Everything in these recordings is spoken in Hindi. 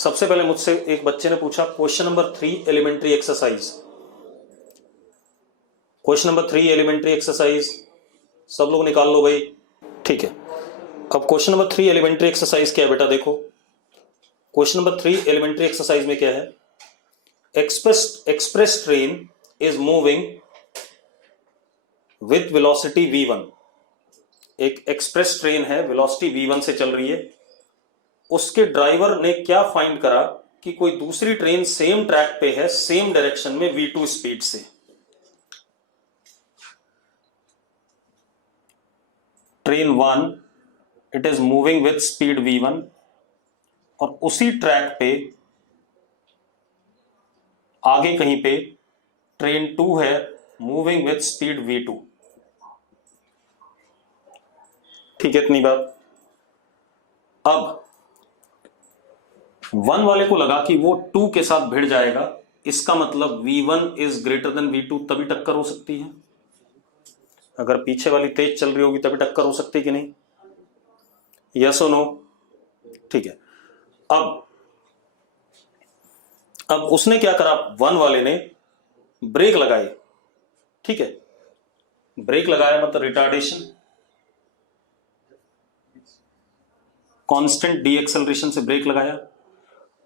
सबसे पहले मुझसे एक बच्चे ने पूछा question number 3 elementary exercise. Question number 3 elementary exercise सब लोग निकाल लो भाई। ठीक है, अब क्वेश्चन नंबर 3 एलिमेंट्री एक्सरसाइज क्या है बेटा? देखो क्वेश्चन नंबर 3 एलिमेंट्री एक्सरसाइज में क्या है? Express train is moving with velocity v1। एक एक्सप्रेस ट्रेन है, वेलोसिटी v1 से चल रही है। उसके ड्राइवर ने क्या फाइंड करा कि कोई दूसरी ट्रेन सेम ट्रैक पे है, सेम डायरेक्शन में v2 स्पीड से। Train 1 it is moving with speed v1 और उसी ट्रैक पे आगे कहीं पे ट्रेन 2 है मूविंग विथ स्पीड v2। ठीक है, इतनी बात। अब 1 वाले को लगा कि वो 2 के साथ भिड़ जाएगा, इसका मतलब v1 is greater than v2, तभी टक्कर हो सकती है। अगर पीछे वाली तेज चल रही होगी तभी टक्कर हो सकती है कि नहीं? यस और नो? ठीक है, अब उसने क्या करा, 1 वाले ने ब्रेक लगाई। ठीक है, ब्रेक लगाया मतलब रिटार्डेशन, कांस्टेंट डी एक्सेलरेशन से ब्रेक लगाया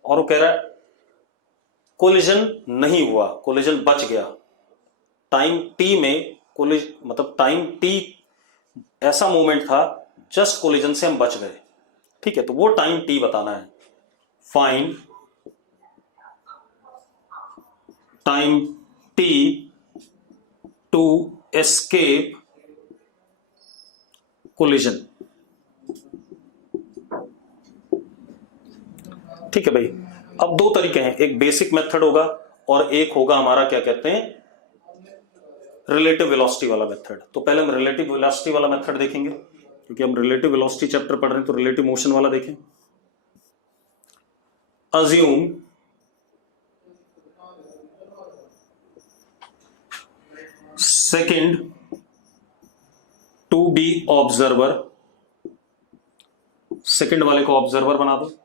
और वो कह रहा है कोलिजन नहीं हुआ, कोलिजन बच गया। टाइम टी में मतलब टाइम टी ऐसा मूवमेंट था, जस्ट कोलिजन से हम बच गए। ठीक है, तो वो टाइम टी बताना है। Find time t to escape collision. ठीक है भाई, अब 2 तरीके हैं, एक बेसिक मेथड होगा और एक होगा हमारा क्या कहते हैं, रिलेटिव वेलोसिटी वाला मेथड। तो पहले हम रिलेटिव वेलोसिटी वाला मेथड देखेंगे, क्योंकि हम रिलेटिव वेलोसिटी चैप्टर पढ़ रहे हैं, तो रिलेटिव मोशन वाला देखें। Assume second to be observer, second वाले को ऑब्जर्वर बना दो।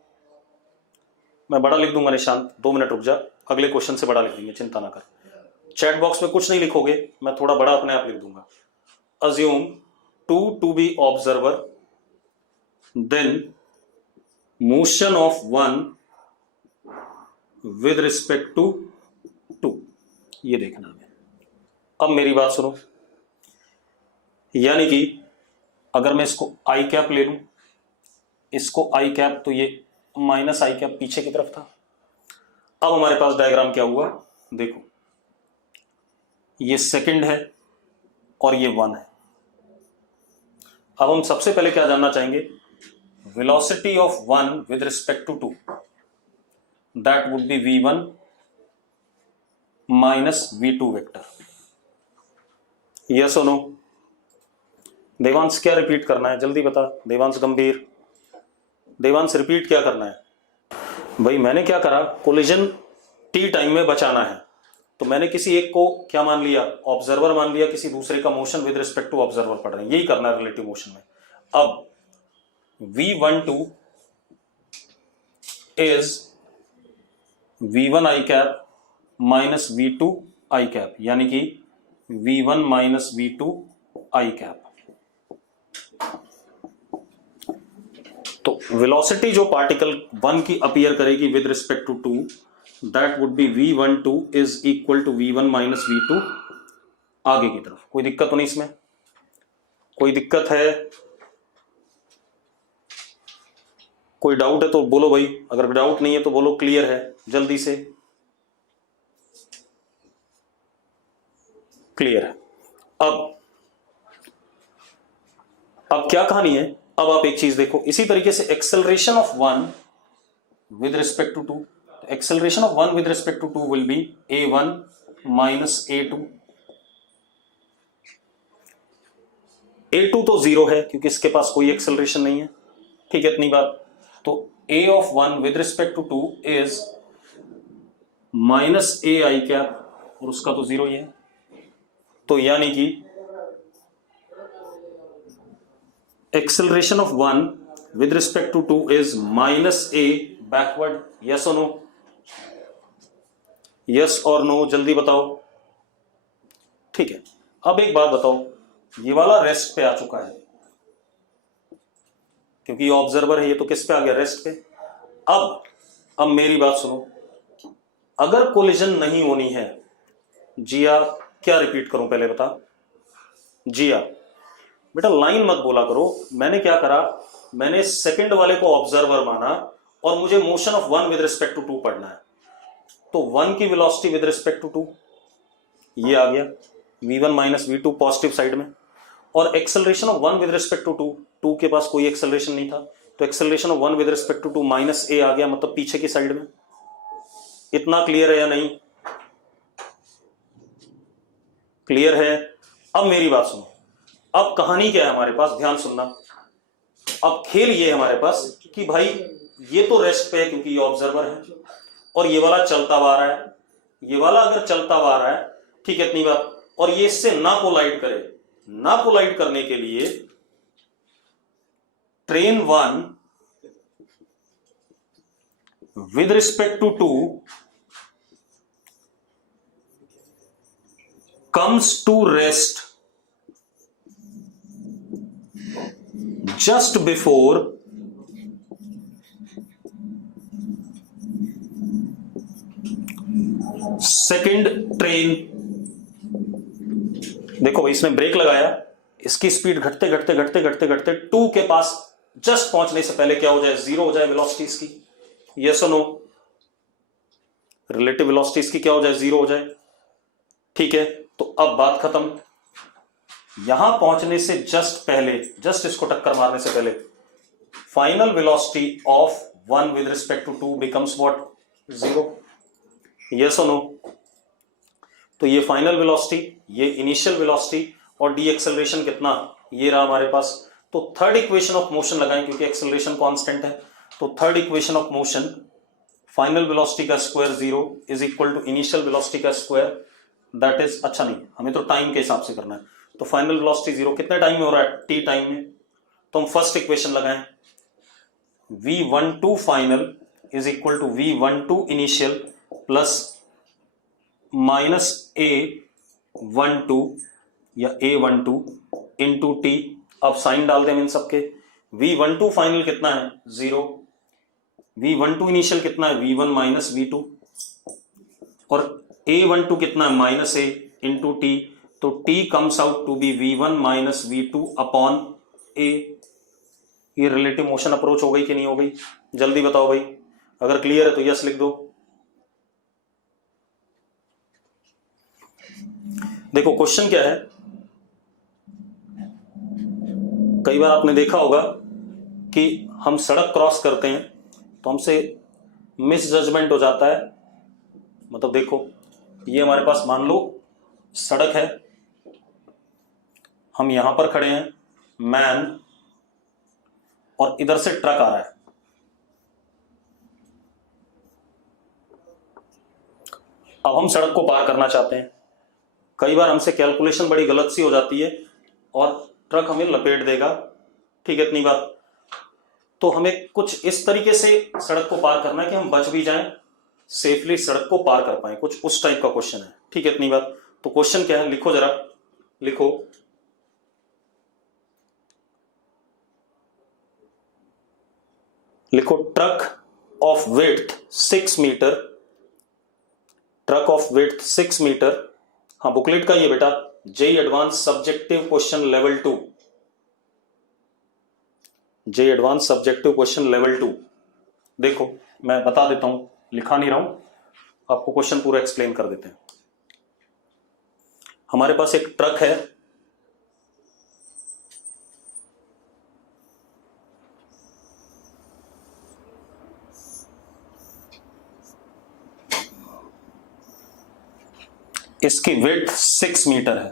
मैं बड़ा लिख दूंगा निशांत, 2 मिनट रुक जा, अगले क्वेश्चन से बड़ा लिख देंगे, चिंता ना कर। चैट बॉक्स में कुछ नहीं लिखोगे, मैं थोड़ा बड़ा अपने आप लिख दूंगा। Assume 2 to be observer, then motion of 1 with respect to 2। ये देखना है। अब मेरी बात सुनो, यानी कि अगर मैं इसको आई कैप ले लूं, इसको आई कैप, तो ये माइनस आई कैप पीछे की तरफ था। अब हमारे पास डायग्राम क्या हुआ, देखो ये सेकंड है और ये 1 है। अब हम सबसे पहले क्या जानना चाहेंगे, velocity of 1 with respect to 2, that would be v1 minus v2 vector. Yes और नो? देवांश क्या रिपीट करना है, जल्दी बता। देवांश गंभीर, देवांश रिपीट क्या करना है? भाई मैंने क्या करा, कोलिजन टी टाइम में बचाना है, तो मैंने किसी एक को क्या मान लिया, ऑब्जर्वर मान लिया, किसी दूसरे का motion with respect to observer पढ़ रहे हैं, यही करना है रिलेटिव मोशन में। अब v12 is v1 i cap minus v2 i cap, यानी कि v1 minus v2 i cap. तो वेलोसिटी जो पार्टिकल 1 की अपीयर करेगी with respect to 2, that would be v12 is equal to v1 minus v2 आगे की तरफ। कोई दिक्कत तो नहीं इसमें? कोई दिक्कत है? कोई डाउट है तो बोलो भाई, अगर डाउट नहीं है तो बोलो क्लियर है, जल्दी से। क्लियर है। अब क्या कहानी है, अब आप एक चीज देखो, इसी तरीके से acceleration of 1 with respect to 2, acceleration of 1 with respect to 2 will be a1 minus a2। a2 तो 0 है क्योंकि इसके पास कोई एक्सेलरेशन नहीं है। ठीक है, इतनी बात। तो a of 1 with respect to 2 minus माइनस a आई कैप, और उसका तो 0 ही है। तो यानी कि acceleration of 1 with respect to 2 is minus a backward, yes और नो, यस और नो, जल्दी बताओ। ठीक है, अब एक बात बताओ, ये वाला रेस्ट पे आ चुका है क्योंकि ये ऑब्जर्वर है, ये तो किस पे आ गया, रेस्ट पे। अब मेरी बात सुनो, अगर कोलिजन नहीं होनी है, जिया क्या रिपीट करूं पहले बता, जिया बेटा लाइन मत बोला करो। मैंने क्या करा, मैंने सेकंड वाले को ऑब्जर्वर माना और मुझे motion of one with respect to two पढ़ना है, तो वन की velocity with respect to two ये आ गया v1 minus v2 positive side में, और acceleration of one with respect to two, two के पास कोई एक्सेलरेशन नहीं था, तो acceleration of one with respect to two minus a आ गया, मतलब पीछे की साइड में। इतना क्लियर है या नहीं, क्लियर है। अब मेरी बात सुनो, अब कहानी क्या है हमारे पास, ध्यान सुनना। अब खेल ये है हमारे पास कि भाई ये तो रेस्ट पे है क्योंकि ये ऑब्जर्वर है, और ये वाला चलता हुआ आ रहा है, ये वाला अगर चलता हुआ आ रहा है, ठीक है इतनी बात, और ये इससे ना कोलाइड करे, ना कोलाइड करने के लिए train one with respect to two comes to rest just before second train। देखो भाई इसने ब्रेक लगाया, इसकी स्पीड घटते घटते घटते घटते घटते टू के पास जस्ट पहुंचने से पहले क्या हो जाए, जीरो हो जाए वेलोसिटी इसकी, यस और नो, रिलेटिव वेलोसिटी इसकी क्या हो जाए, जीरो हो जाए। ठीक है, तो अब बात खत्म। यहां पहुंचने से जस्ट पहले, जस्ट इसको टक्कर मारने से पहले, final velocity of one with respect to two becomes what, zero, yes और नो। तो ये फाइनल वेलोसिटी, ये इनिशियल वेलोसिटी, और डी एक्सेलरेशन कितना, ये रहा हमारे पास। तो थर्ड इक्वेशन ऑफ मोशन लगाएं क्योंकि एक्सेलरेशन कांस्टेंट है, तो third equation of motion, final velocity का square zero is equal to initial velocity का स्क्वायर, दैट इज, अच्छा नहीं, हमें तो टाइम के हिसाब से करना है, तो फाइनल वेलोसिटी जीरो कितने टाइम में हो रहा है, टी टाइम में। तो हम फर्स्ट इक्वेशन लगाएं, v12 final is equal to v12 initial plus minus a12 या a12 इंटू टी। अब साइन डाल दें इन सबके, v12 फाइनल कितना है, जीरो, v12 इनिशियल कितना है, v1 माइनस v2, और a12 कितना है, माइनस a इंटू टी, तो t comes out to be v1 minus v2 upon a। ये रिलेटिव मोशन अप्रोच हो गई कि नहीं हो गई, जल्दी बताओ भाई, अगर क्लियर है तो यस लिख दो। देखो क्वेश्चन क्या है, कई बार आपने देखा होगा कि हम सड़क क्रॉस करते हैं तो हमसे मिस जजमेंट हो जाता है। मतलब देखो ये हमारे पास मान लो सड़क है, हम यहां पर खड़े हैं, मैन, और इधर से ट्रक आ रहा है। अब हम सड़क को पार करना चाहते हैं, कई बार हमसे कैलकुलेशन बड़ी गलत सी हो जाती है और ट्रक हमें लपेट देगा, ठीक है इतनी बात। तो हमें कुछ इस तरीके से सड़क को पार करना है कि हम बच भी जाएं, सेफली सड़क को पार कर पाए, कुछ उस टाइप का क्वेश्चन है, ठीक है इतनी बात। तो क्वेश्चन क्या है, लिखो जरा, लिखो, लिखो truck of width 6 metre, truck of width 6 metre, हाँ बुकलेट का ये बेटा, JEE advance subjective question level 2, JEE advance subjective question level 2। देखो मैं बता देता हूं, लिखा नहीं रहा हूं, आपको क्वेश्चन पूरा एक्सप्लेन कर देते हैं। हमारे पास एक ट्रक है, इसकी विड्थ 6 मीटर है,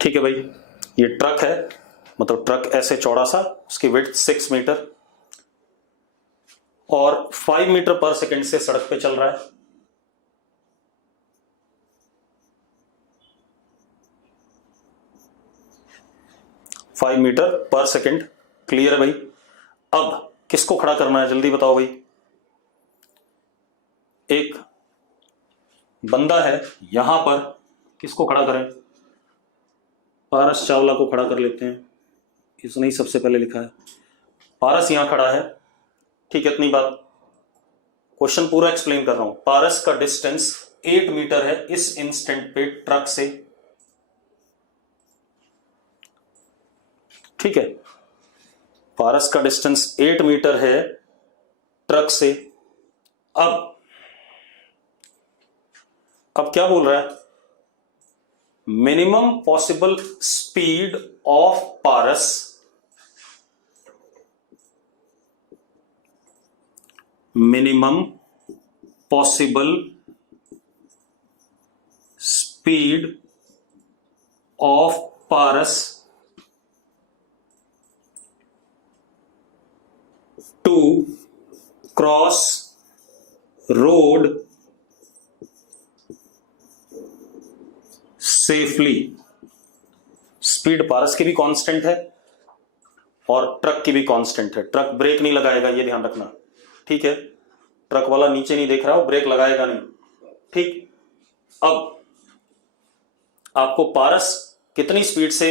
ठीक है भाई। ये ट्रक है, मतलब ट्रक ऐसे चौड़ा सा, उसकी विड्थ 6 मीटर और 5 मीटर पर सेकंड से सड़क पे चल रहा है। फाइव मीटर पर सेकंड क्लियर है भाई। अब किसको खड़ा करना है जल्दी बताओ भाई। एक बंदा है यहां पर, किसको खड़ा करें? पारस चावला को खड़ा कर लेते हैं, इसने ही सबसे पहले लिखा है। पारस यहां खड़ा है, ठीक है, इतनी बात। क्वेश्चन पूरा एक्सप्लेन कर रहा हूं। पारस का डिस्टेंस 8 मीटर है इस इंस्टेंट पे ट्रक से, ठीक है। पारस का डिस्टेंस 8 मीटर है ट्रक से। अब क्या बोल रहा है? Minimum possible speed of person, minimum possible speed of person to cross road safely. Speed person की भी कांस्टेंट है और ट्रक की भी कांस्टेंट है। ट्रक ब्रेक नहीं लगाएगा, ये ध्यान रखना, ठीक है। ट्रक वाला नीचे नहीं देख रहा हो, ब्रेक लगाएगा नहीं, ठीक। अब आपको पारस कितनी स्पीड से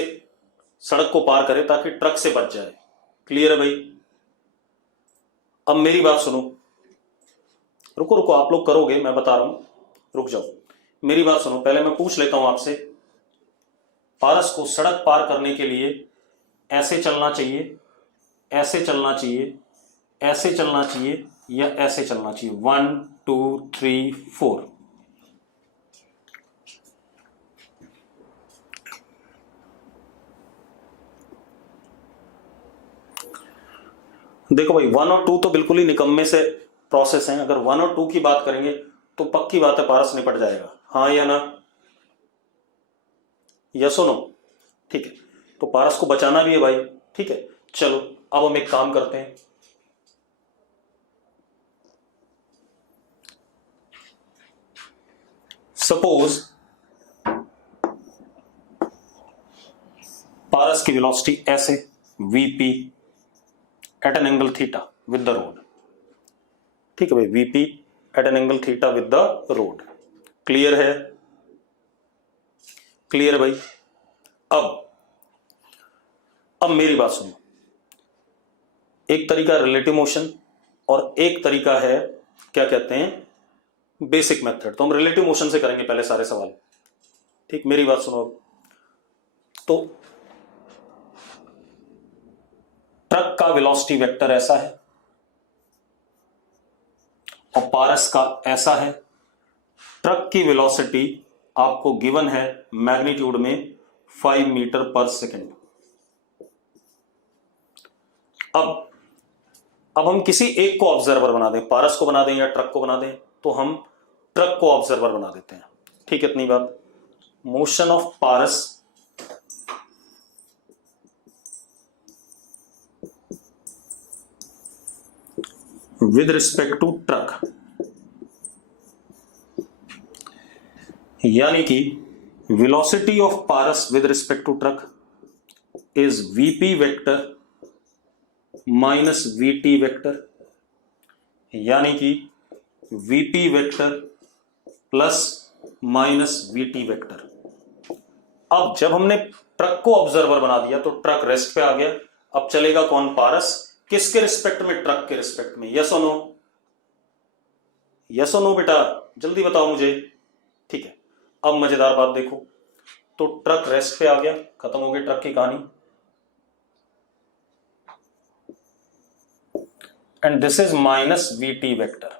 सड़क को पार करे ताकि ट्रक से बच जाए, क्लियर है भाई। अब मेरी बात सुनो, रुको रुको, आप लोग करोगे, मैं बता रहा हूं, रुक जाओ, मेरी बात सुनो। पहले मैं पूछ लेता हूं आपसे, पारस को सड़क पार करने के लिए ऐसे चलना चाहिए, ऐसे चलना चाहिए, ऐसे चलना चाहिए या ऐसे चलना चाहिए? 1 2 3 4। देखो भाई, 1 और 2 तो बिल्कुल ही निकम्मे से प्रोसेस हैं। अगर 1 और 2 की बात करेंगे तो पक्की बात है पारस निपट जाएगा, हाँ या ना, यस और नो, ठीक है। तो पारस को बचाना भी है भाई, ठीक है। चलो अब हम एक काम करते हैं, सपोज पारस की वेलोसिटी ऐसे VP at an angle theta with the road, ठीक है भाई, VP at an angle theta with the road, clear है? क्लियर है भाई। अब मेरी बात सुनो, एक तरीका रिलेटिव मोशन और एक तरीका है क्या कहते हैं बेसिक मेथड। तो हम रिलेटिव मोशन से करेंगे पहले सारे सवाल, ठीक। मेरी बात सुनो, तो ट्रक का वेलोसिटी वेक्टर ऐसा है और पारस का ऐसा है। ट्रक की वेलोसिटी आपको गिवन है मैग्नीट्यूड में 5 मीटर पर सेकेंड। अब हम किसी एक को ऑब्जर्वर बना दें, पारस को बना दें या ट्रक को बना दें, तो हम ट्रक को ऑब्जर्वर बना देते हैं, ठीक है, इतनी बात। Motion of Paras with respect to truck, यानी कि velocity of Paras with respect to truck is vp vector minus vt vector, यानी कि vp vector plus minus vt vector. अब जब हमने ट्रक को ऑब्जर्वर बना दिया तो ट्रक रेस्ट पे आ गया। अब चलेगा कौन? पारस। किसके रिस्पेक्ट में? ट्रक के रिस्पेक्ट में। यस और नो? यस और नो बेटा, जल्दी बताओ मुझे, ठीक है। अब मजेदार बात देखो, तो ट्रक रेस्ट पे आ गया, खत्म हो गई ट्रक की कहानी। And this is minus VT vector.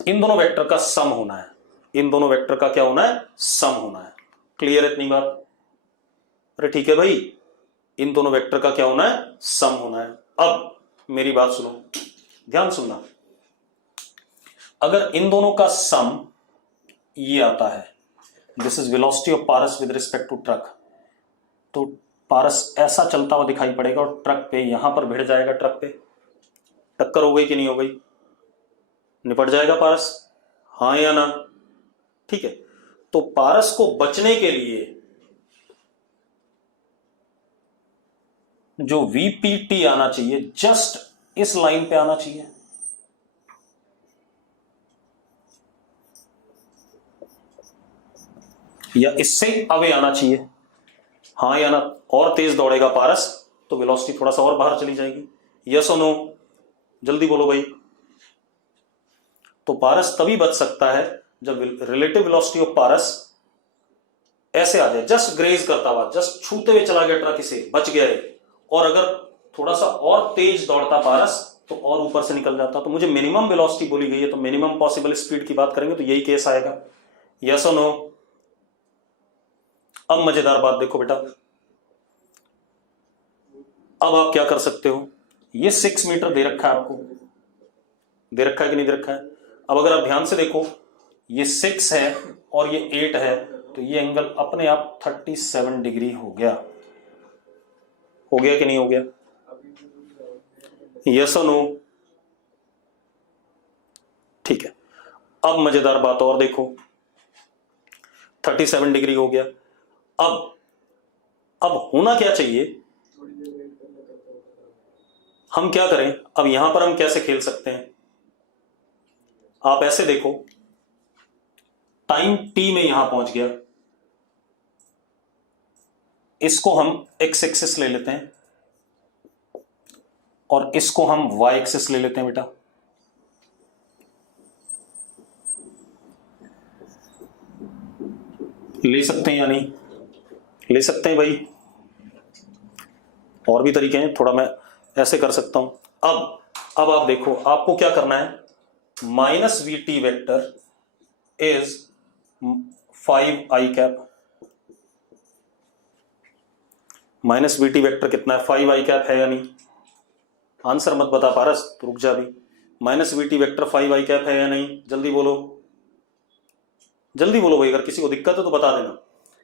इन दोनों वेक्टर का सम होना है, इन दोनों वेक्टर का क्या होना है? सम होना है, क्लियर है इतनी बात? अरे ठीक है भाई, इन दोनों वेक्टर का क्या होना है? सम होना है। अब मेरी बात सुनो, ध्यान सुनना, अगर इन दोनों का सम ये आता है, this is velocity of Paras with respect to truck, तो पारस ऐसा चलता हुआ दिखाई पड़ेगा और ट्रक पे यहां पर भिड़ जाएगा, ट्रक पे टक्कर हो गई कि नहीं हो गई? निपट जाएगा पारस, हाँ या ना? ठीक है। तो पारस को बचने के लिए जो VPT आना चाहिए जस्ट इस लाइन पे आना चाहिए, या इससे अवे आना चाहिए। हाँ या ना? और तेज दौड़ेगा पारस तो वेलोसिटी थोड़ा सा और बाहर चली जाएगी। यस और नो? जल्दी बोलो भाई। तो पारस तभी बच सकता है जब रिलेटिव वेलोसिटी ऑफ पारस ऐसे आ जाए, जस्ट ग्रेज करता हुआ, जस्ट छूते हुए चला गया ट्रक, इसे बच गया है। और अगर थोड़ा सा और तेज दौड़ता पारस तो और ऊपर से निकल जाता। तो मुझे मिनिमम वेलोसिटी बोली गई है, तो मिनिमम पॉसिबल स्पीड की बात करेंगे तो यही केस आएगा। यस और नो? अब मजेदार बात देखो बेटा, अब आप क्या कर सकते हो, ये 6 मीटर दे रखा है आपको, दे रखा है कि नहीं दे रखा है? अब अगर आप ध्यान से देखो, ये 6 है और ये 8 है, तो ये एंगल अपने आप 37 डिग्री हो गया। हो गया कि नहीं हो गया? यस और नो? ठीक है। अब मजेदार बात और देखो, 37 डिग्री हो गया। अब होना क्या चाहिए, हम क्या करें? अब यहां पर हम कैसे खेल सकते हैं? आप ऐसे देखो, टाइम t में यहां पहुंच गया, इसको हम x एक्सिस ले लेते हैं और इसको हम y एक्सिस ले लेते हैं बेटा। ले सकते हैं या नहीं? ले सकते हैं भाई। और भी तरीके हैं, थोड़ा मैं ऐसे कर सकता हूं। अब आप देखो, आपको क्या करना है, minus VT vector is 5i cap. Minus VT vector कितना है? 5i कैप है या नहीं? आंसर मत बता पारस, तो रुक जा भी। Minus VT vector 5i cap है या नहीं? जल्दी बोलो, जल्दी बोलो भाई, अगर किसी को दिक्कत है तो बता देना।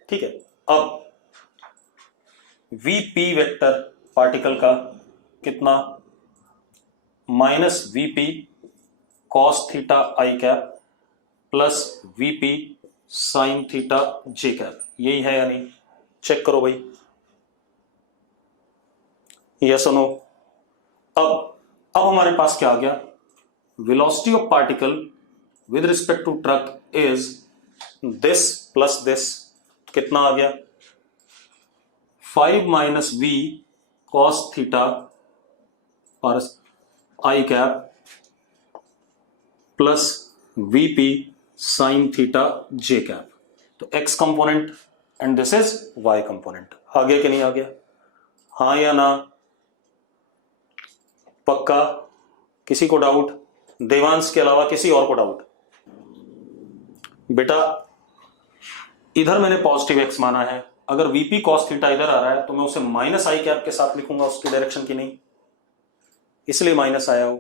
ठीक है। अब VP वेक्टर पार्टिकल का कितना? Minus VP cos theta I cap plus VP sine theta J cap, यही है या नहीं? चेक करो भाई, यस और नो? अब हमारे पास क्या आ गया, velocity of particle with respect to truck is this plus this, कितना आ गया? 5 माइनस V कॉस थीटा और I cap plus VP sine theta J cap. तो x component and this is y component. आ गया कि नहीं आ गया? हाँ या ना? पक्का? किसी को डाउट? देवांश के अलावा किसी और को डाउट? बेटा इधर मैंने पॉजिटिव x माना है, अगर VP cos थीटा इधर आ रहा है तो मैं उसे माइनस आई कैप के साथ लिखूंगा, उसकी डायरेक्शन की नहीं, इसलिए माइनस आया हो।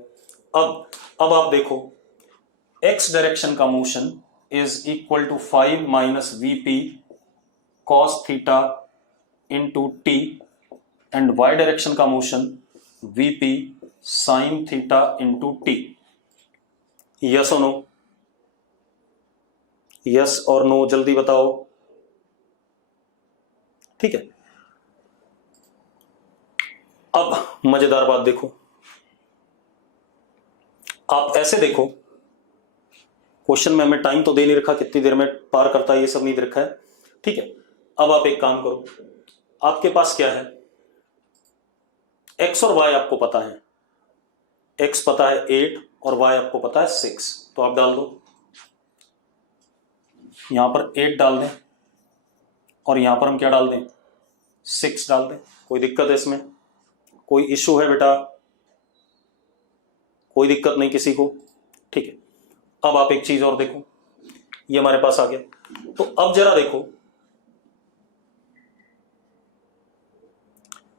अब आप देखो, x डायरेक्शन का motion is equal to 5 minus VP cos theta into t and y direction का motion VP sine theta into t। Yes और नो? यस और नो जल्दी बताओ। ठीक है। अब मजेदार बात देखो, आप ऐसे देखो, क्वेश्चन में हमें टाइम तो दे नहीं रखा, कितनी देर में पार करता है ये सब नहीं दे रखा है। ठीक है। अब आप एक काम करो, आपके पास क्या है, x और y आपको पता है, x पता है 8 और y आपको पता है 6, तो आप डाल दो, यहां पर 8 डाल दें और यहां पर हम क्या डाल दें, 6 डाल दें। कोई दिक्कत है इसमें? कोई इश्यू है बेटा? कोई दिक्कत नहीं किसी को? ठीक है। अब आप एक चीज और देखो, ये हमारे पास आ गया, तो अब जरा देखो,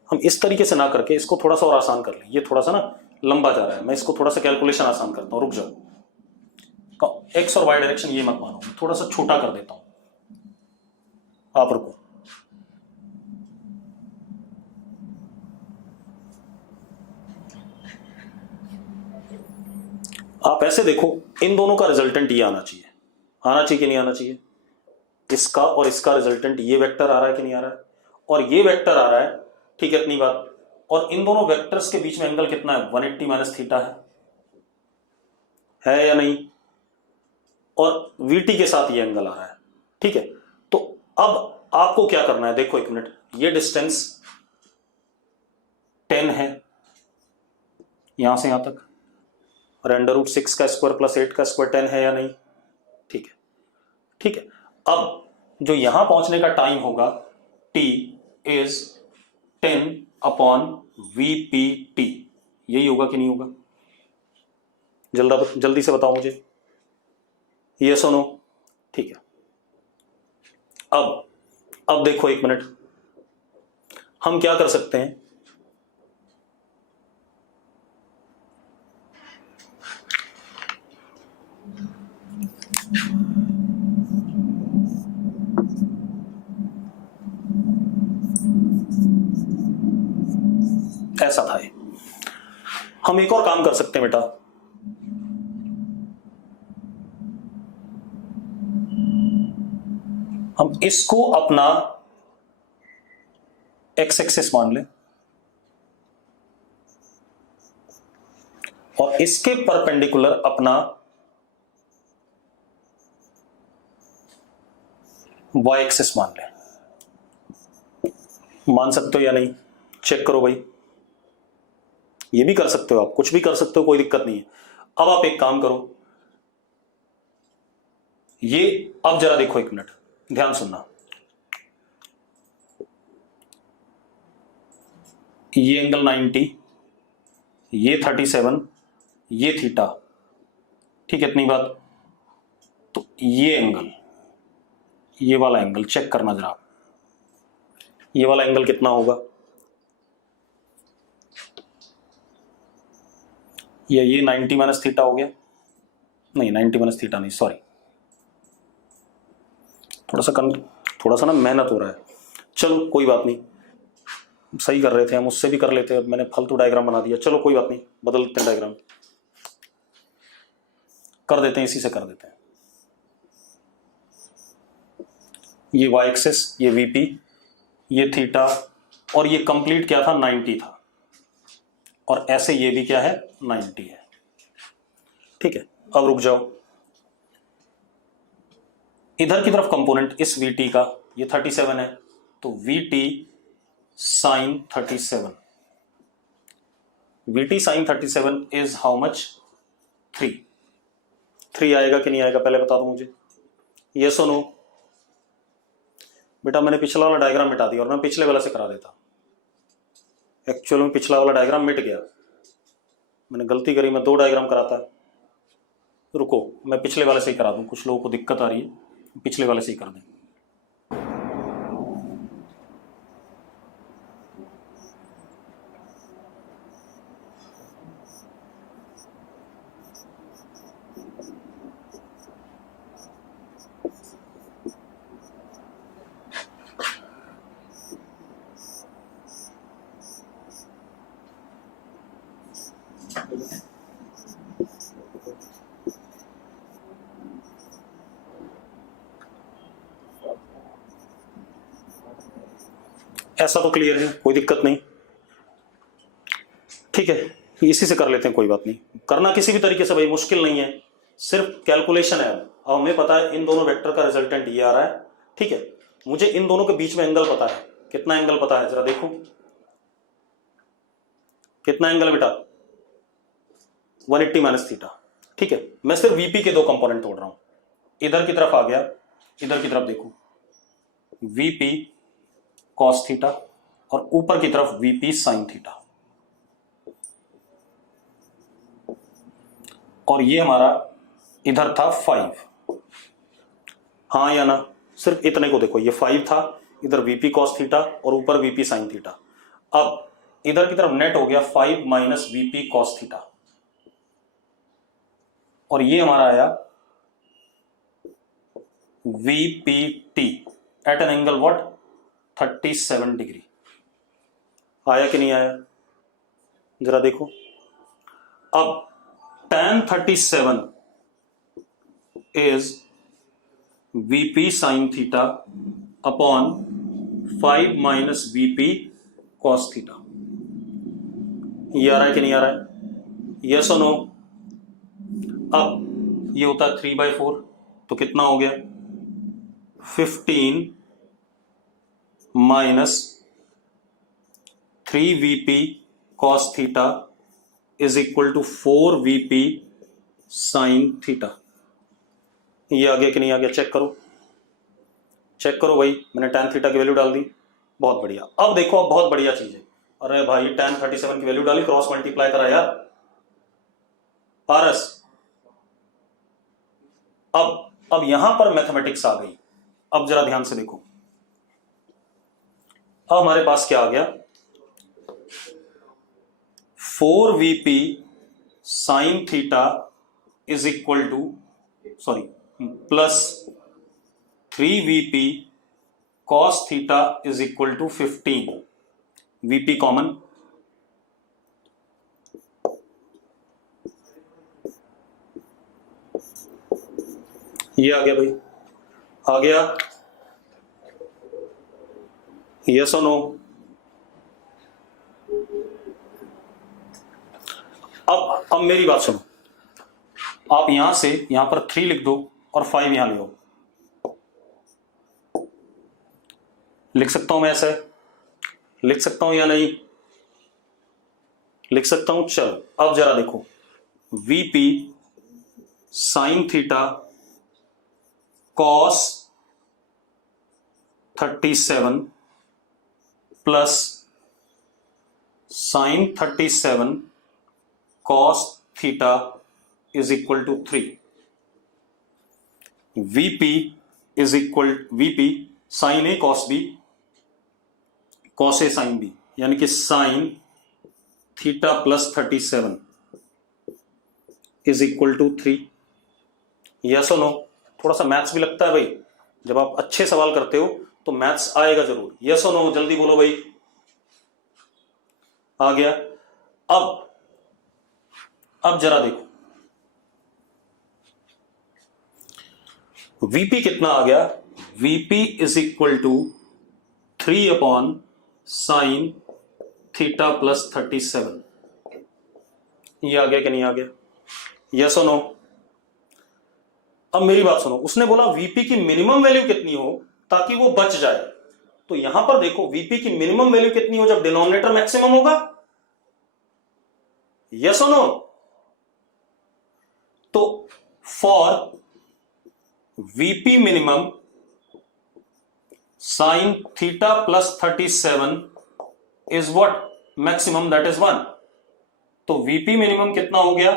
हम इस तरीके से ना करके इसको थोड़ा सा और आसान कर लें। ये थोड़ा सा ना लंबा जा रहा है, मैं इसको थोड़ा सा कैलकुलेशन आसान करता हूं, रुक जाओ। एक्स और वाई डायरेक्शन ये मत मानो, थोड़ा सा छोटा कर देता हूं, आप रुको। आप ऐसे देखो, इन दोनों का रिजल्टेंट ये आना चाहिए, आना चाहिए कि नहीं आना चाहिए? इसका और इसका रिजल्टेंट ये वेक्टर आ रहा है कि नहीं आ रहा है? और ये वेक्टर आ रहा है, ठीक है, इतनी बात। और इन दोनों वेक्टर्स के बीच में एंगल कितना है, 180 माइनस थीटा है या नहीं, और VT के साथ ये एंगल आ रहा है, ठीक है। तो अब आपको क्या करना है, देखो एक मिनट, ये डिस्टेंस 10 है यहां से यहां तक, और √6 का स्क्वायर प्लस 8 का स्क्वायर 10 है या नहीं, ठीक है, ठीक है। अब जो यहां पहुंचने का टाइम होगा T इज 10/VPT, यही होगा कि नहीं होगा, जल्दी से बताओ मुझे, यस और नो, ठीक है। अब देखो एक मिनट, हम क्या कर सकते हैं, ऐसा था ये। हम एक और काम कर सकते हैं बेटा, हम इसको अपना एक्स एक्सिस मान लें और इसके परपेंडिकुलर अपना वाई एक्सिस मान लें। मान सकते हो या नहीं, चेक करो भाई, ये भी कर सकते हो आप, कुछ भी कर सकते हो, कोई दिक्कत नहीं है। अब आप एक काम करो, ये अब जरा देखो एक मिनट, ध्यान सुनना, ये एंगल 90, ये 37, ये थीटा, ठीक है, इतनी बात। तो ये एंगल, ये वाला एंगल चेक करना जरा, ये वाला एंगल कितना होगा, ये 90 माइनस थीटा हो गया, नहीं 90 माइनस थीटा नहीं, सॉरी, थोड़ा सा ना मेहनत हो रहा है, चलो कोई बात नहीं, सही कर रहे थे हम, उससे भी कर लेते हैं, मैंने फालतू डायग्राम बना दिया, चलो कोई बात नहीं, बदल लेते हैं डायग्राम, कर देते हैं, इसी से कर देते हैं। ये वाई एक्सिस, ये वीपी, ये थीटा, और ये कंप्लीट क्या था, 90 था, और ऐसे ये भी क्या है, 90 है, ठीक है। अब रुक जाओ, इधर की तरफ कंपोनेंट इस VT का, ये 37 है, तो VT sine 37, VT sine 37 is how much, 3 आएगा कि नहीं आएगा, पहले बता दो मुझे, यस और नो। बेटा मैंने पिछला वाला डायग्राम मिटा दिया, और मैं पिछले वाला से करा देता, एक्चुअल में पिछला वाला डायग्राम मिट गया, मैंने गलती करी, मैं 2 डायग्राम कराता, रुको मैं पिछले वाले से ही करा दूं, कुछ लोगों को दिक्कत आ रही है, पिछले वाले से ही कर दें। ऐसा तो क्लियर है, कोई दिक्कत नहीं, ठीक है, इसी से कर लेते हैं, कोई बात नहीं, करना किसी भी तरीके से भाई मुश्किल नहीं है, सिर्फ कैलकुलेशन है। अब हमें पता है इन दोनों वेक्टर का रिजल्टेंट ये आ रहा है, ठीक है, मुझे इन दोनों के बीच में एंगल पता है, कितना एंगल पता है जरा देखो, कितना एंगल बेटा, 180 माइनस थीटा, ठीक है। मैं सिर्फ VP के 2 कंपोनेंट तोड़ रहा हूं, इधर की तरफ आ गया, इधर की तरफ देखो, VP कॉस थीटा, और ऊपर की तरफ VP साइन थीटा, और ये हमारा इधर था 5, हाँ या ना, सिर्फ इतने को देखो, ये 5 था, इधर VP कॉस थीटा और ऊपर VP साइन थीटा। अब इधर की तरफ नेट हो गया 5 माइनस VP कॉस थीटा, और ये हमारा आया VPT at an angle what, 37 degree, आया कि नहीं आया, जरा देखो। अब tan 37 is VP sin theta upon 5 minus VP cos theta, ये आ रहा है कि नहीं आ रहा है? यस और नो? अब ये होता है 3/4, तो कितना हो गया? 15 minus 3VP cos theta is equal to 4VP sine theta. ये आ गया कि नहीं आ गया? चेक करो, चेक करो भाई, मैंने tan थीटा की वैल्यू डाल दी, बहुत बढ़िया। अब देखो, अब बहुत बढ़िया चीज है। अरे भाई tan 37 की वैल्यू डाली, क्रॉस मल्टीप्लाई करा यार पारस। अब यहां पर मैथमेटिक्स आ गई। अब जरा ध्यान से देखो, अब हमारे पास क्या आ गया? 4VP sine theta is equal to, sorry, plus 3VP cos theta is equal to 15। VP common, ये आ गया भाई, आ गया? यस और नो? अब मेरी बात सुनो, आप यहां से यहां पर 3 लिख दो और 5 यहां ले लो। लिख सकता हूं मैं ऐसे? लिख सकता हूं या नहीं? लिख सकता हूं। चलो अब जरा देखो, VP sine theta cos 37 plus sine 37 cos theta is equal to 3। VP is equal, VP sine A cos B, cos A sine B, यानी कि sine theta plus 37 is equal to 3। Yes और नो? थोड़ा सा मैथ्स भी लगता है भाई, जब आप अच्छे सवाल करते हो तो मैथ्स आएगा जरूर। यस और नो? जल्दी बोलो भाई। आ गया? अब जरा देखो, VP कितना आ गया? VP is equal to 3 upon sine theta plus 37। ये आ गया कि नहीं आ गया? यस और नो? अब मेरी बात सुनो, उसने बोला VP की मिनिमम वैल्यू कितनी हो ताकि वो बच जाए। तो यहां पर देखो, VP की मिनिमम वैल्यू कितनी हो जब डिनोमिनेटर मैक्सिमम होगा? यस और नो? तो for VP minimum sign theta plus 37 is what? Maximum, that is 1। तो VP मिनिमम कितना हो गया?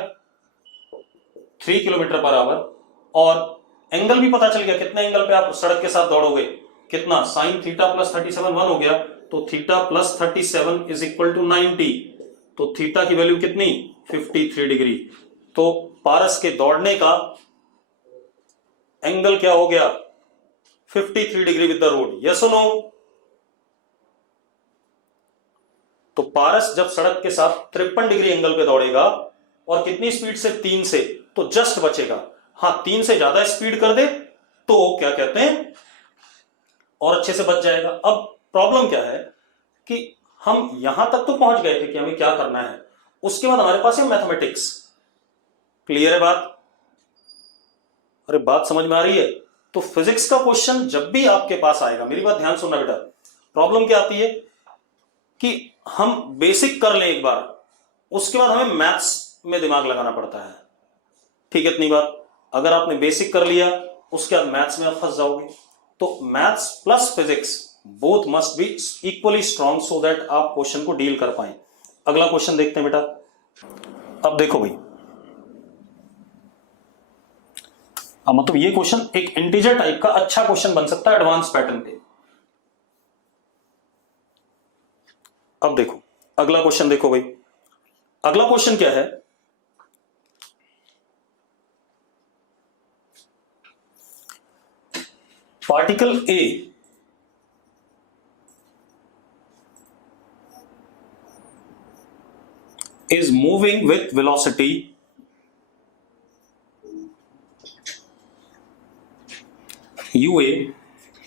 3 किलोमीटर पर आवर। और एंगल भी पता चल गया, कितने एंगल पे आप सड़क के साथ दौड़ोगे, कितना? साइन थीटा प्लस 37 1 हो गया, तो theta plus 37 is equal to 90। तो थीटा की वैल्यू कितनी? 53 डिग्री। तो पारस के दौड़ने का एंगल क्या हो गया? 53 degree with the road. Yes और नो? तो पारस जब सड़क के साथ 53 डिग्री एंगल पे दौड़ेगा और कितनी स्पीड से? 3 से, तो जस्ट बचेगा। हाँ, 3 से ज्यादा स्पीड कर दे तो क्या कहते हैं, और अच्छे से बच जाएगा। अब प्रॉब्लम क्या है कि हम यहां तक तो पहुंच गए थे कि हमें क्या करना है, उसके बाद हमारे पास है मैथमेटिक्स। क्लियर है बात? अरे बात समझ में आ रही है? तो फिजिक्स का क्वेश्चन जब भी आपके पास आएगा, मेरी बात ध्यान सुनना बेटा, प्रॉब्लम क्या आती है कि हम बेसिक कर लें एक बार, उसके बाद हमें मैथ्स में दिमाग लगाना पड़ता है। ठीक है इतनी बात? अगर आपने बेसिक कर लिया, उसके बाद मैथ्स में आप फंस जाओगे। तो maths plus physics both must be equally strong so that आप क्वेश्चन को डील कर पाए। अगला क्वेश्चन देखते हैं बेटा। अब देखो भाई, अब मतलब ये क्वेश्चन एक इंटीजर टाइप का अच्छा क्वेश्चन बन सकता है एडवांस पैटर्न पे। अब देखो अगला क्वेश्चन, देखो भाई अगला क्वेश्चन क्या है? Particle A is moving with velocity UA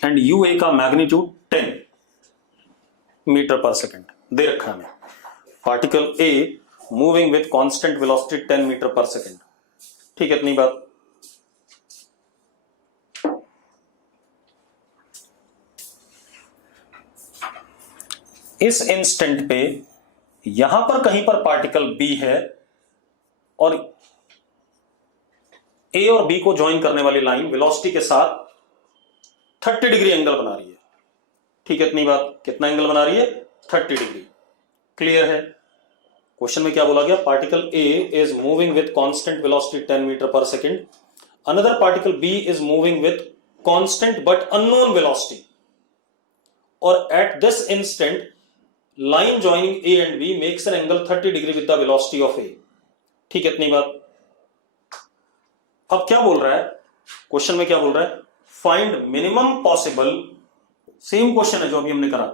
and UA का मैग्नीट्यूड 10 मीटर पर सेकेंड दे रखा है। Particle A moving with constant velocity 10 metre per second. ठीक है, इतनी बात। इस इंस्टेंट पे यहां पर कहीं पर पार्टिकल बी है और ए और बी को ज्वाइन करने वाली लाइन वेलोसिटी के साथ 30 डिग्री एंगल बना रही है। ठीक है, इतनी बात। कितना एंगल बना रही है? 30 डिग्री। क्लियर है? क्वेश्चन में क्या बोला गया? Particle A is moving with constant velocity 10 metre per second, another particle B is moving with constant but unknown velocity, और at this instant line joining A and B makes an angle 30 degree with the velocity of A। ठीक है, इतनी बात। अब क्या बोल रहा है क्वेश्चन में? क्या बोल रहा है? Find minimum possible, same question है जो अभी हमने करा,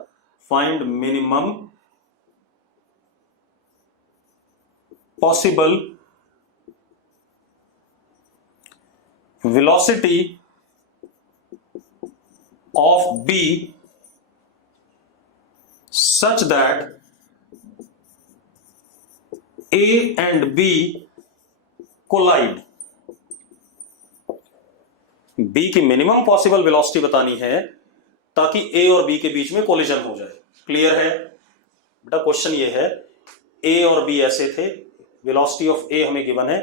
find minimum possible velocity of B such that A and B collide। B की मिनिमम पॉसिबल वेलोसिटी बतानी है ताकि A और B के बीच में कोलिजन हो जाए। क्लियर है बेटा? क्वेश्चन ये है, A और B ऐसे थे, वेलोसिटी ऑफ A हमें गिवन है,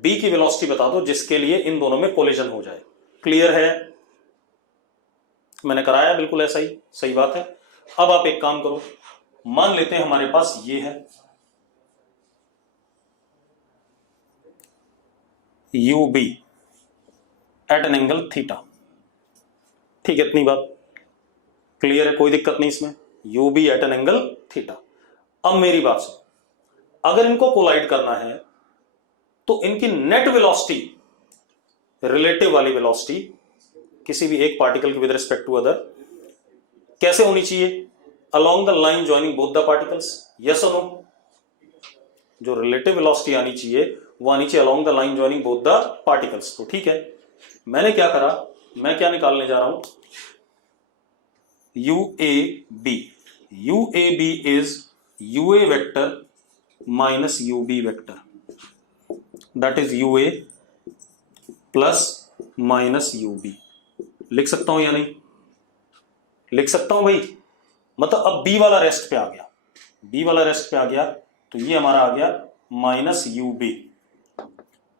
B की वेलोसिटी बता दो जिसके लिए इन दोनों में कोलिजन हो जाए। क्लियर है? मैंने कराया बिल्कुल ऐसा ही, सही बात है। अब आप एक काम करो, मान लेते हैं हमारे पास ये है UB at an angle theta. ठीक है, इतनी बात। क्लियर है? कोई दिक्कत नहीं इसमें। UB at an angle theta. अब मेरी बात सुनो, अगर इनको कोलाइड करना है तो इनकी नेट वेलोसिटी, रिलेटिव वाली वेलोसिटी किसी भी एक पार्टिकल की विद रिस्पेक्ट टू अदर कैसे होनी चाहिए? Along the line joining both the particles. Yes और नो? जो रिलेटिव वेलोसिटी आनी चाहिए वो आनी चाहिए along the line joining both the particles. तो ठीक है, मैंने क्या करा, मैं क्या निकालने जा रहा हूं? UAB। UAB is UA vector minus UB vector, that is UA plus minus UB। लिख सकता हूं या नहीं? लिख सकता हूं भाई। मतलब अब B वाला रेस्ट पे आ गया, B वाला रेस्ट पे आ गया, तो ये हमारा आ गया minus UB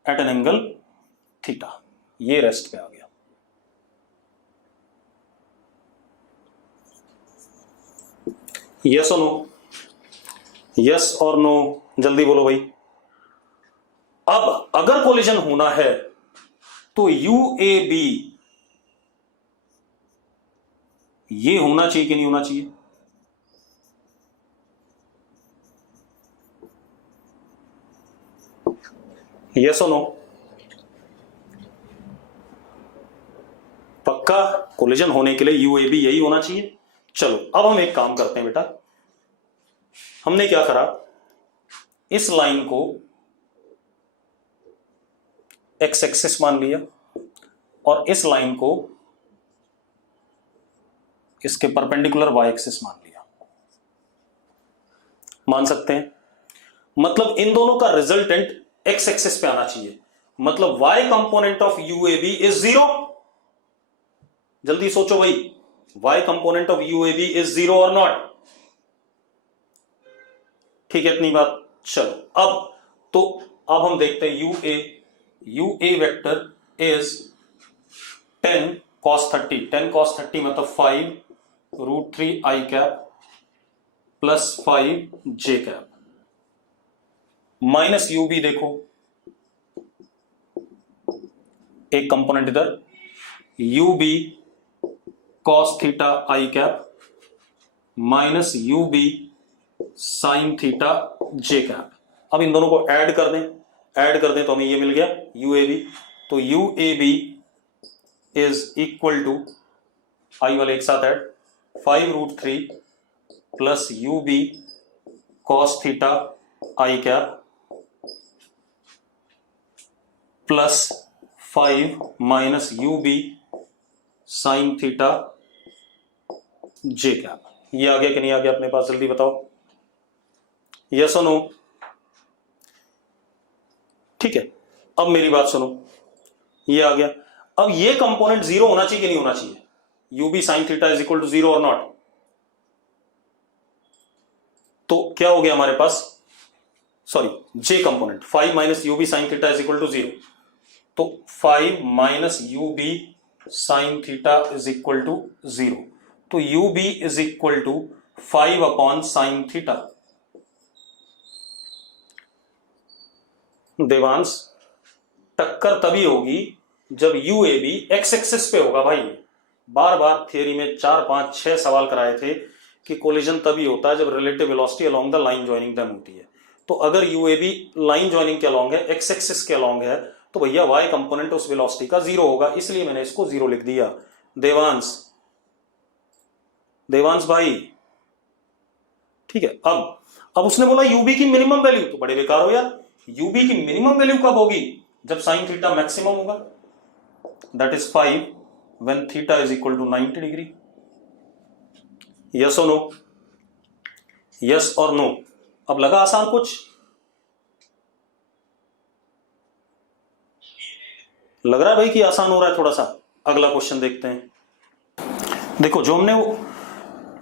at an angle theta. ये रेस्ट पे आ गया। यस और नो? यस और नो? जल्दी बोलो भाई। अब अगर कोलिजन होना है तो UAB ये होना चाहिए कि नहीं होना चाहिए? यस और नो? पक्का कोलिजन होने के लिए UAB यही होना चाहिए। चलो अब हम एक काम करते हैं बेटा, हमने क्या करा, इस लाइन को एक्स एक्सिस मान लिया और इस लाइन को इसके परपेंडिकुलर वाई एक्सिस मान लिया। मान सकते हैं? मतलब इन दोनों का रिजल्टेंट एक्स एक्सिस पे आना चाहिए, मतलब Y component of UAB is 0। जल्दी सोचो भाई, Y component of UAB is 0 और नॉट? ठीक है, इतनी बात। चलो अब हम देखते हैं UA vector is 10 cos 30। 10 cos 30 मतलब 5√3 i cap plus 5 j cap minus UB। देखो एक कंपोनेंट इधर, UB cos theta i cap minus UB sin theta j cap. अब इन दोनों को ऐड कर दें तो हमें ये मिल गया UAB। तो UAB इज इक्वल टू, आई वाले एक साथ add, 5√3 plus UB cos theta i cap plus 5 minus UB sin theta j cap. ये आ गया कि नहीं आ गया अपने पास? जल्दी बताओ, यस और नो? ठीक है, अब मेरी बात सुनो, ये आ गया। अब ये कंपोनेंट जीरो होना चाहिए कि नहीं होना चाहिए? U B sine theta is equal to zero और नॉट? तो क्या हो गया हमारे पास, sorry J component, 5 minus U B sine theta is equal to zero. तो 5 minus U B sine theta is equal to zero. तो U B is equal to 5 upon sine theta. Devansh, टक्कर तभी होगी जब U A B X axis पे होगा भाई। बार बार थियरी में 4 5 6 सवाल कराए थे कि कोलिजन तभी होता है जब relative velocity along the line joining them होती है। तो अगर U A B line joining के अलोंग है, एक्स एक्सिस के अलोंग है, तो भैया वाई कंपोनेंट उस वेलोसिटी का जीरो होगा, इसलिए मैंने इसको जीरो लिख दिया। देवांश, देवांश भाई, ठीक है। अब उसने बोला यूबी की मिनिमम वैल्यू, तो बड़े बेकार हो यार। यूबी की मिनिमम वैल्यू कब होगी? जब साइन थीटा मैक्सिमम होगा, that is 5 when theta is equal to 90 degree. Yes और नो? यस और नो? अब लगा आसान कुछ? लग रहा है भाई कि आसान हो रहा है थोड़ा सा। अगला क्वेश्चन देखते हैं। देखो, जो हमने वो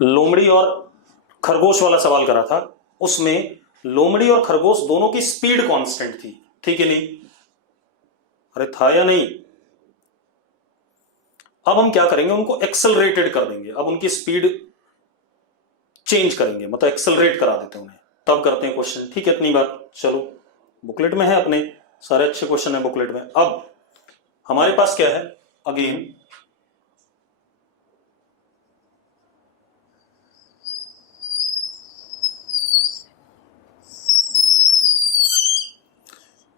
लोमड़ी और खरगोश वाला सवाल करा था, उसमें लोमड़ी और खरगोश दोनों की स्पीड कांस्टेंट थी, ठीक है नहीं? अरे था या नहीं? अब हम क्या करेंगे, उनको एक्सेलरेटेड कर देंगे। अब उनकी स्पीड चेंज करेंगे, मतलब एक्सेलरेट करा देते हैं उन्हें, तब करते हैं क्वेश्चन, ठीक है? इतनी बात। चलो, बुकलेट में है अपने, सारे अच्छे क्वेश्चन है बुकलेट में। अब हमारे पास क्या है, अगेन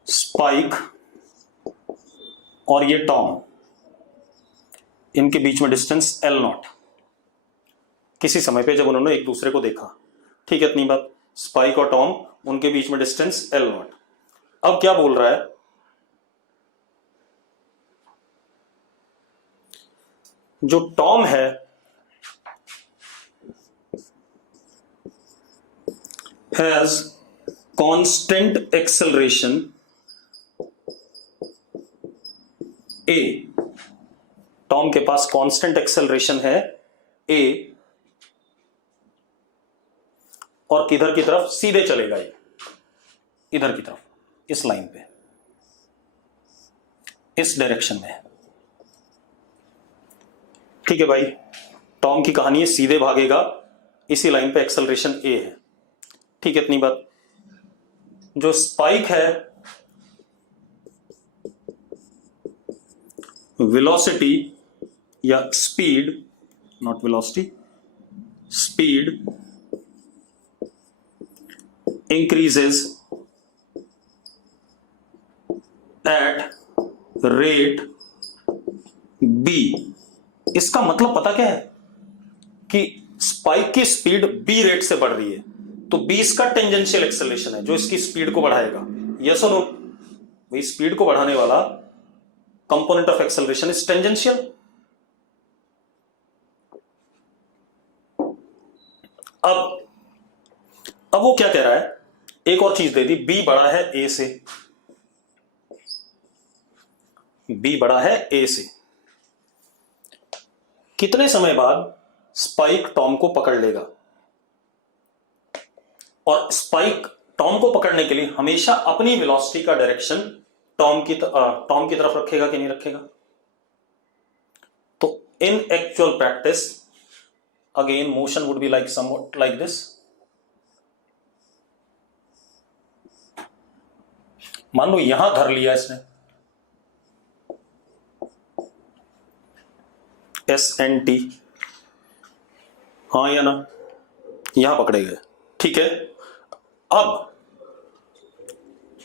स्पाइक और ये टॉम, इनके बीच में डिस्टेंस एल नॉट, किसी समय पे जब उन्होंने एक दूसरे को देखा, ठीक है? इतनी बात। स्पाइक और टॉम, उनके बीच में डिस्टेंस एल नॉट। अब क्या बोल रहा है, जो टॉम है has constant acceleration A. Tom के पास कांस्टेंट एक्सेलरेशन है ए, और किधर की तरफ? सीधे चलेगा ये, इधर की तरफ, इस लाइन पे, इस डायरेक्शन में, ठीक है भाई? टॉम की कहानी है, सीधे भागेगा, इसी लाइन पे एक्सेलरेशन ए है, ठीक है? इतनी बात। जो स्पाइक है, वेलोसिटी या speed, not velocity, speed increases at rate B. इसका मतलब पता क्या है कि स्पाइक की स्पीड बी रेट से बढ़ रही है, तो बी इसका टेंजेंशियल एक्सेलरेशन है जो इसकी स्पीड को बढ़ाएगा। यस और नो? भाई, स्पीड को बढ़ाने वाला component of acceleration is tangential. अब वो क्या कह रहा है, एक और चीज दे दी, बी बड़ा है ए से, बी बड़ा है ए से। कितने समय बाद स्पाइक टॉम को पकड़ लेगा? और स्पाइक टॉम को पकड़ने के लिए हमेशा अपनी वेलोसिटी का डायरेक्शन टॉम की तरफ रखेगा कि नहीं रखेगा? तो इन actual practice again motion would be like somewhat like this. मान लो यहां धर लिया इसने, एस एन टी, हाँ या ना? यहां पकड़े गए, ठीक है? अब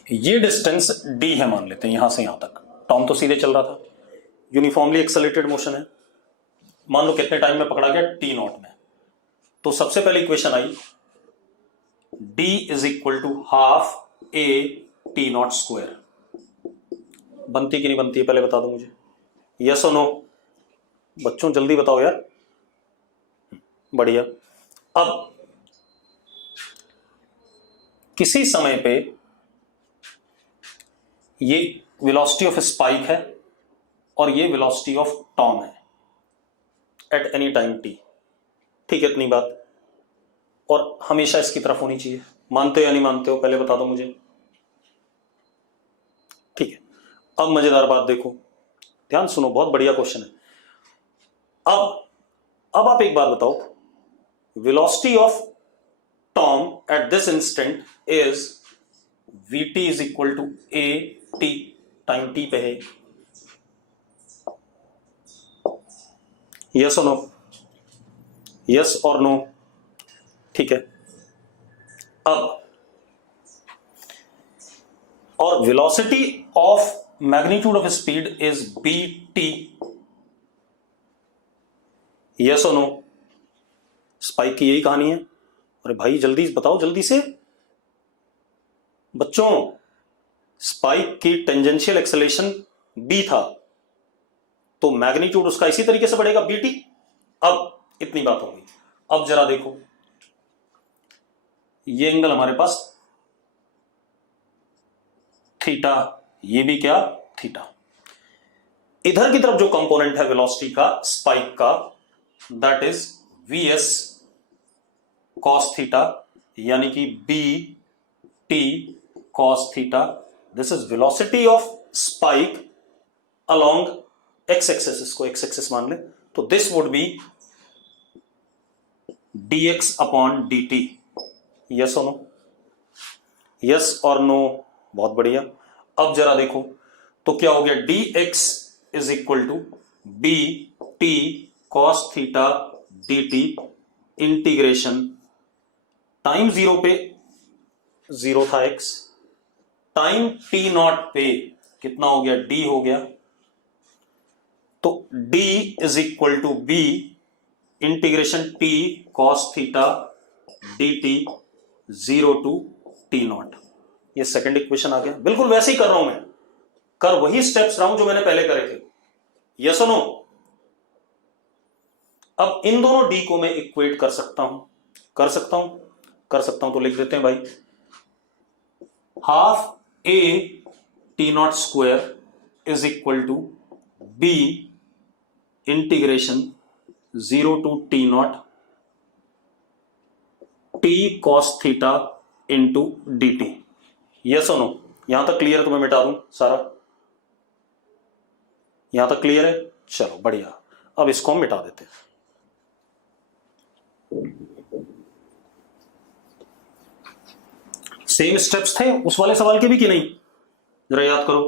ये डिस्टेंस डी है, मान लेते हैं यहां से यहां तक। टॉम तो सीधे चल रहा था, यूनिफॉर्मली एक्सेलरेटेड मोशन है। मान लो कितने टाइम में पकड़ा गया? टी नॉट में। तो सबसे पहले इक्वेशन आई, D is equal to half A T naught square. बनती कि नहीं बनती है पहले बता दो मुझे, यस और नो? बच्चों जल्दी बताओ यार, बढ़िया। अब किसी समय पे ये वेलोसिटी ऑफ स्पाइक है और ये वेलोसिटी ऑफ टॉम है एट एनी टाइम टी। ठीक है, इतनी बात। और हमेशा इसकी तरफ होनी चाहिए। मानते हो या नहीं मानते हो, पहले बता दो मुझे। ठीक है, अब मजेदार बात देखो, ध्यान सुनो, बहुत बढ़िया क्वेश्चन है। अब आप एक बात बताओ, velocity of Tom at this instant is vt is equal to a t, time t पे है। यस और नो, यस और नो। ठीक है, अब और velocity of magnitude of speed is bt। Yes और नो, स्पाइक की यही कहानी है। अरे भाई जल्दी बताओ, जल्दी से बच्चों। स्पाइक की टेंजेंशियल एक्सेलेरेशन b था, तो मैग्नीट्यूड उसका इसी तरीके से बढ़ेगा bt। अब इतनी बात होगी। अब जरा देखो, ये एंगल हमारे पास थीटा, ये भी क्या थीटा। इधर की तरफ जो कंपोनेंट है वेलोसिटी का, स्पाइक का, that is vs cos theta, यानी कि bt cos theta. This is velocity of spike along x axis, इसको x एक्सिस मान ले, तो this would be dx upon dt। Yes और नो, यस और नो, बहुत बढ़िया। अब जरा देखो, तो क्या हो गया, dx is equal to bt cos theta dt integration time zero पे, जीरो था x, टाइम t नॉट पे कितना हो गया, d हो गया। तो d is equal to b integration t cos theta dt zero to t naught. ये सेकंड इक्वेशन आ गया। बिल्कुल वैसे ही कर रहा हूं मैं, कर वही स्टेप्स रहा हूं जो मैंने पहले करे थे। यस और नो। अब इन दोनों d को मैं इक्वेट कर सकता हूं, कर सकता हूं, तो लिख देते हैं भाई, half a t naught square is equal to b integration zero to t naught t cos theta into dt। Yes और नो, यहां तक क्लियर? तो मैं मिटा दूं सारा, यहां तक क्लियर है? चलो बढ़िया, अब इसको हम मिटा देते हैं। सेम स्टेप्स थे उस वाले सवाल के भी कि नहीं, जरा याद करो।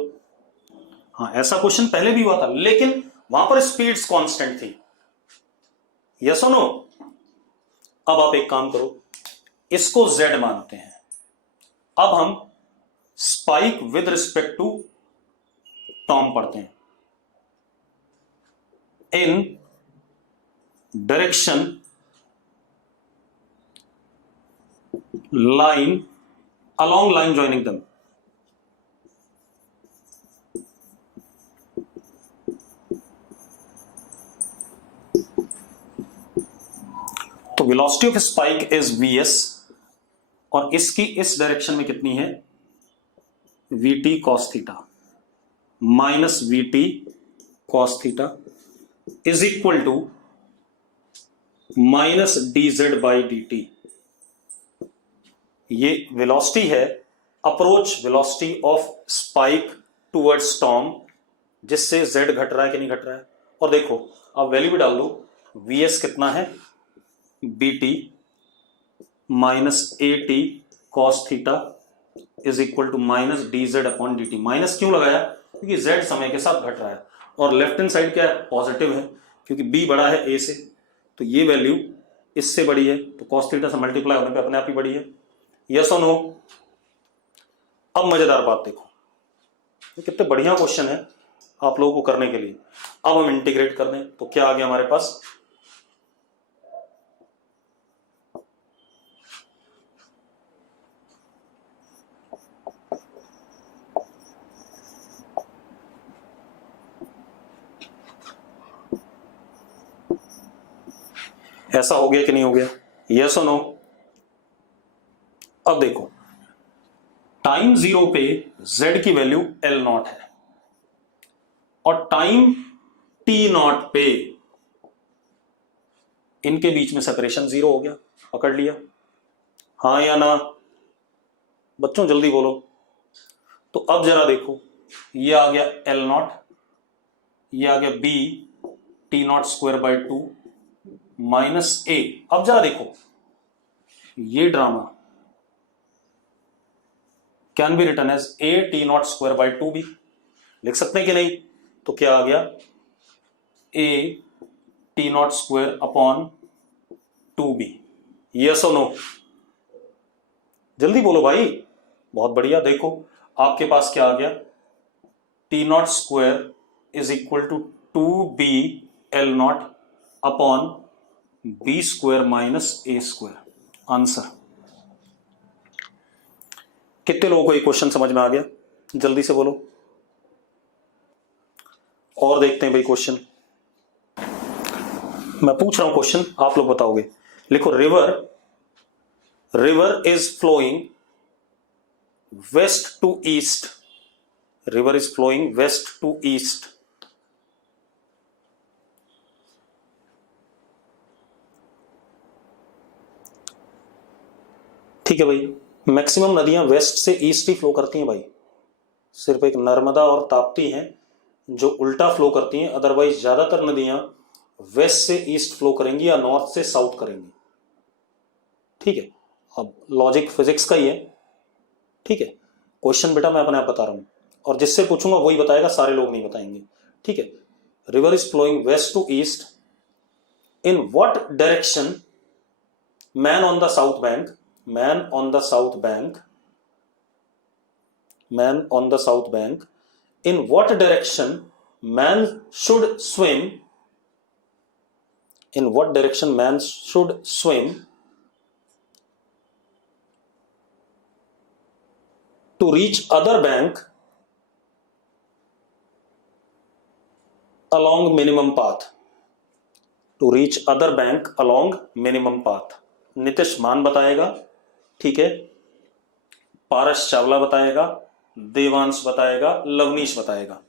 हाँ, ऐसा क्वेश्चन पहले भी हुआ था, लेकिन वहां पर स्पीड्स कांस्टेंट थी। यस और नो। अब आप एक काम करो, इसको z मानते हैं। अब हम Spike with respect to Tom पढ़ते हैं। In direction line along line joining them। तो velocity of Spike is vs और इसकी इस डायरेक्शन में कितनी है, vt cos theta minus vt cos theta is equal to minus dz by dt। ये वेलोसिटी है, approach velocity of Spike towards Tom, जिससे z घट रहा है कि नहीं घट रहा है। और देखो, अब वैल्यू भी डाल दो, vs कितना है, bt minus at cos theta is equal to minus dz upon dt। Minus क्यों लगाया, क्योंकि z समय के साथ घट रहा है, और लेफ्ट हैंड साइड क्या है, पॉजिटिव है, क्योंकि b बड़ा है a से, तो ये वैल्यू इससे बड़ी है, तो cos थीटा से मल्टीप्लाई होने पे अपने आप ही बड़ी है। यस और नो। अब मजेदार बात देखो, ये कितने बढ़िया क्वेश्चन है आप लोगों को करने के लिए। अब हम इंटीग्रेट कर दें, तो क्या आ गया हमारे पास, ऐसा हो गया कि नहीं हो गया, यस और नो। अब देखो, टाइम 0 पे z की वैल्यू L0 है और टाइम t0 पे इनके बीच में सेपरेशन 0 हो गया। पकड़ लिया? हाँ या ना बच्चों, जल्दी बोलो। तो अब जरा देखो, ये आ गया L0, ये आ गया b t0 square by 2 minus a। अब जरा देखो, ये drama can be written as a t0 square by 2 भी लिख सकते हैं कि नहीं? तो क्या आ गया? a t0 square upon 2b। Yes और नो? जल्दी बोलो भाई। बहुत बढ़िया। देखो आपके पास क्या आ गया? t0 square is equal to 2b L0 upon b square minus a square. Answer. कितने लोगों को ये क्वेश्चन समझ में आ गया? जल्दी से बोलो। और देखते हैं भाई क्वेश्चन। मैं पूछ रहा हूं क्वेश्चन, आप लोग बताओगे। लिखो, river is flowing west to east. River is flowing west to east. ठीक है भाई, मैक्सिमम नदियां वेस्ट से ईस्ट ही फ्लो करती हैं भाई। सिर्फ एक नर्मदा और ताप्ती हैं जो उल्टा फ्लो करती हैं, अदरवाइज ज्यादातर नदियां वेस्ट से ईस्ट फ्लो करेंगी या नॉर्थ से साउथ करेंगी। ठीक है, अब लॉजिक फिजिक्स का ही है। ठीक है, क्वेश्चन बेटा मैं अपने आप बता रहा हूं और जिससे पूछूंगा वही बताएगा, सारे लोग नहीं बताएंगे। ठीक है, river is flowing west to east, in what direction man on the south bank, man on the south bank, man on the south bank, in what direction man should swim, in what direction man should swim to reach other bank along minimum path, to reach other bank along minimum path। Nitish मान बताएगा, ठीक है, पारस चावला बताएगा, देवांश बताएगा, लवनीश बताएगा।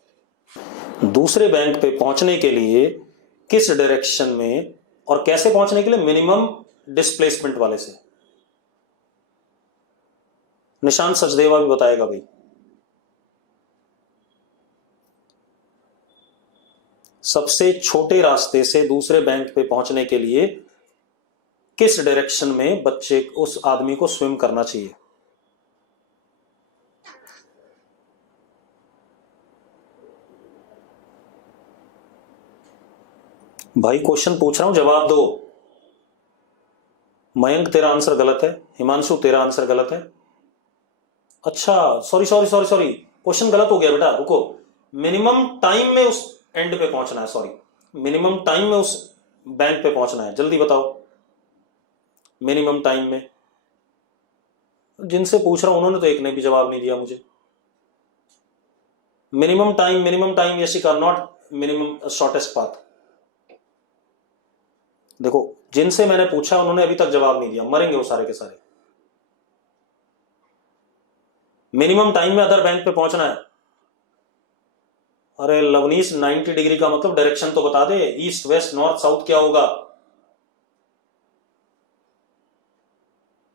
दूसरे बैंक पे पहुंचने के लिए किस डायरेक्शन में और कैसे पहुंचने के लिए? मिनिमम डिस्प्लेसमेंट वाले से। निशांत सचदेवा भी बताएगा भाई। सबसे छोटे रास्ते से दूसरे बैंक पे पहुंचने के लिए किस डायरेक्शन में बच्चे, उस आदमी को स्विम करना चाहिए? भाई क्वेश्चन पूछ रहा हूं, जवाब दो। मयंक तेरा आंसर गलत है, हिमांशु तेरा आंसर गलत है। अच्छा, sorry sorry sorry sorry, question गलत हो गया बेटा, रुको। मिनिमम टाइम में उस एंड पे पहुंचना है, सॉरी, मिनिमम टाइम में उस बैंक पे पहुंचना है। जल्दी बताओ, मिनिमम टाइम में। जिनसे पूछ रहा हूं उन्होंने तो एक ने भी जवाब नहीं दिया मुझे। Minimum time Yashika, not minimum shortest path. देखो जिनसे मैंने पूछा उन्होंने अभी तक जवाब नहीं दिया, मरेंगे वो सारे के सारे। मिनिमम टाइम में अदर बैंक पे पहुंचना है। अरे लवनीश, 90 डिग्री का मतलब डायरेक्शन तो बता दे, ईस्ट वेस्ट नॉर्थ साउथ क्या होगा?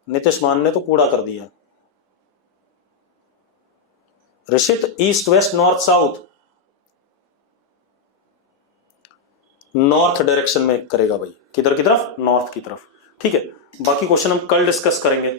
नितिश मान ने तो कूड़ा कर दिया। Rishit, east west north south, north direction में करेगा भाई। किधर की तरफ? नॉर्थ की तरफ। ठीक है, बाकी क्वेश्चन हम कल डिस्कस करेंगे।